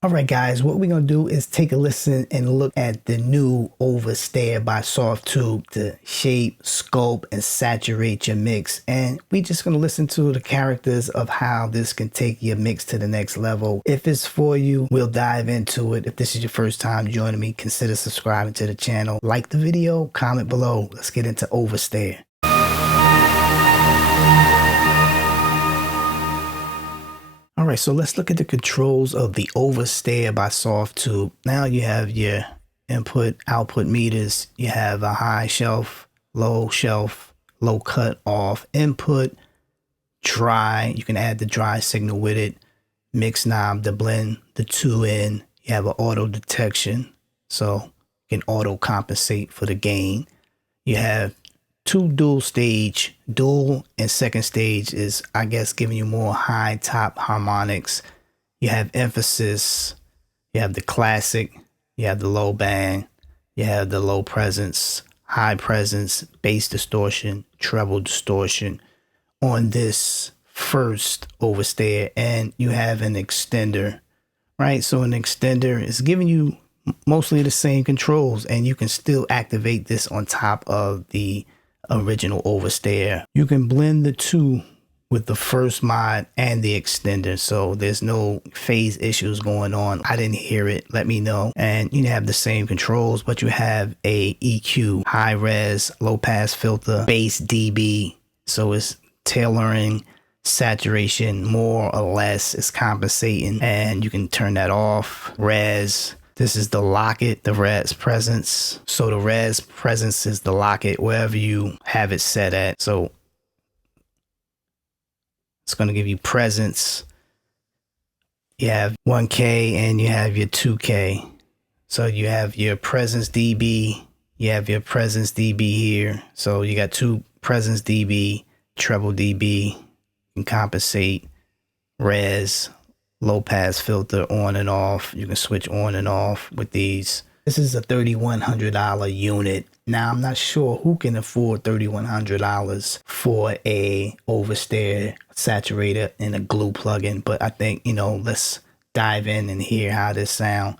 All right, guys, what we're going to do is take a listen and look at the new Overstayer by Softube to shape, sculpt, and saturate your mix. And we're just going to listen to the characters of how this can take your mix to the next level. If it's for you, we'll dive into it. If this is your first time joining me, consider subscribing to the channel. Like the video, comment below. Let's get into Overstayer. All right, so let's look at the controls of the Overstayer by Softube. Now you have your input, output meters. You have a high shelf, low cut off, input, dry. You can add the dry signal with it. Mix knob to blend the two in. You have an auto detection, so you can auto compensate for the gain. You have two dual stage. Dual and second stage is, I guess, giving you more high top harmonics. You have emphasis, you have the classic, you have the low band, you have the low presence, high presence, bass distortion, treble distortion on this first Overstayer. And you have an extender, right? So an extender is giving you mostly the same controls, and you can still activate this on top of the original Overstayer. You can blend the two with the first mod and the extender, so there's no phase issues going on. I didn't hear it, let me know. And you have the same controls, but you have a EQ, high res, low pass filter, bass dB, so it's tailoring saturation more or less, it's compensating, and you can turn that off. Res, this is the locket, the res presence. So the res presence is the locket wherever you have it set at. So it's going to give you presence. You have 1K and you have your 2K. So you have your presence dB. You have your presence dB here. So you got two presence dB, treble dB. You can compensate. Res, low pass filter on and off. You can switch on and off with these. This is a $3,100 unit. Now I'm not sure who can afford $3,100 for a Overstayer saturator and a glue plugin, but I think, you know, let's dive in and hear how this sound.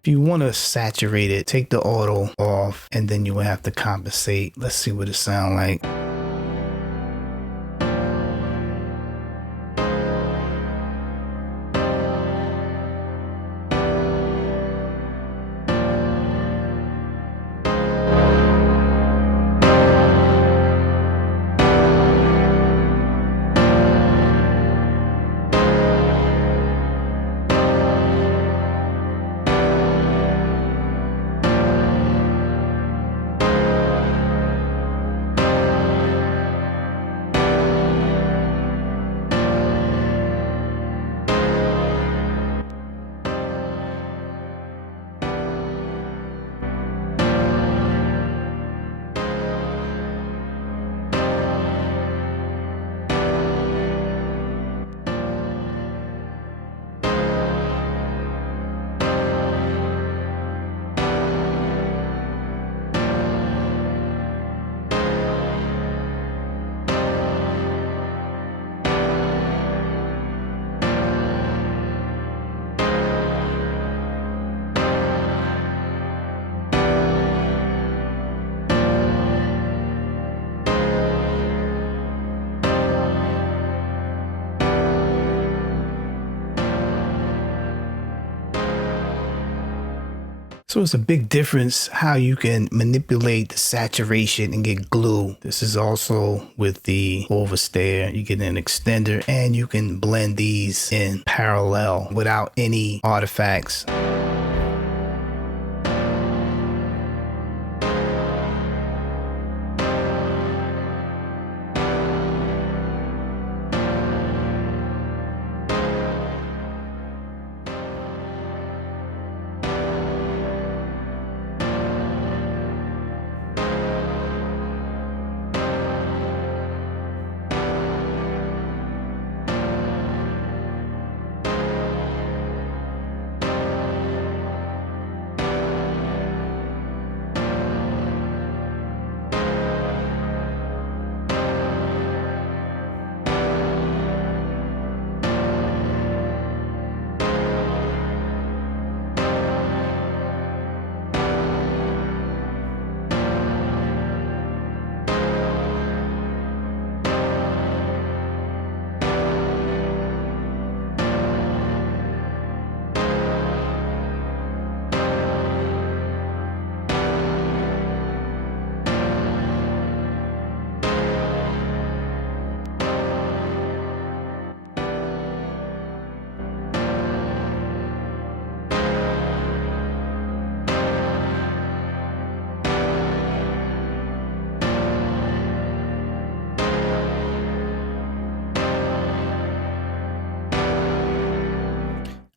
If you want to saturate it, take the auto off and then you will have to compensate. Let's see what it sounds like. So it's a big difference how you can manipulate the saturation and get glue. This is also with the Overstayer. You get an extender and you can blend these in parallel without any artifacts.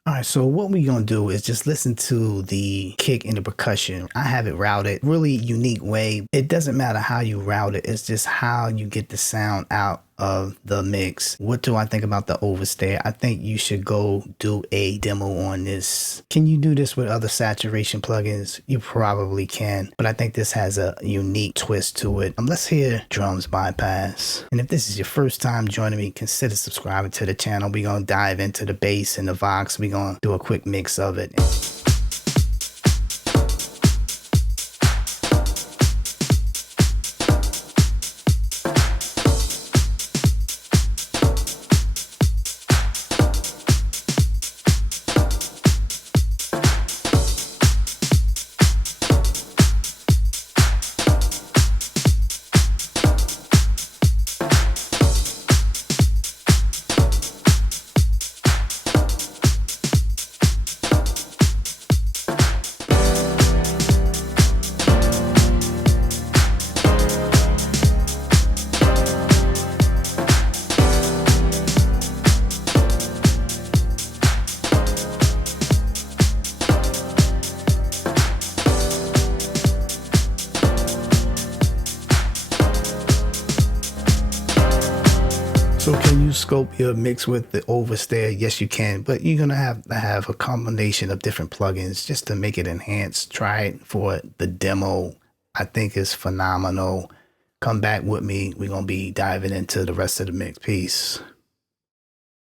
All right, so what we're gonna do is just listen to the kick and the percussion. I have it routed really unique way. It doesn't matter how you route it, it's just how you get the sound out of the mix. What do I think about the Overstayer? I think you should go do a demo on this. Can you do this with other saturation plugins? You probably can, but I think this has a unique twist to it. Let's hear drums bypass. And if this is your first time joining me, consider subscribing to the channel. We're gonna dive into the bass and the Vox. We're gonna do a quick mix of it. So can you scope your mix with the Overstayer? Yes, you can, but you're gonna have to have a combination of different plugins just to make it enhanced. Try it for the demo. I think it's phenomenal. Come back with me. We're gonna be diving into the rest of the mix. Peace.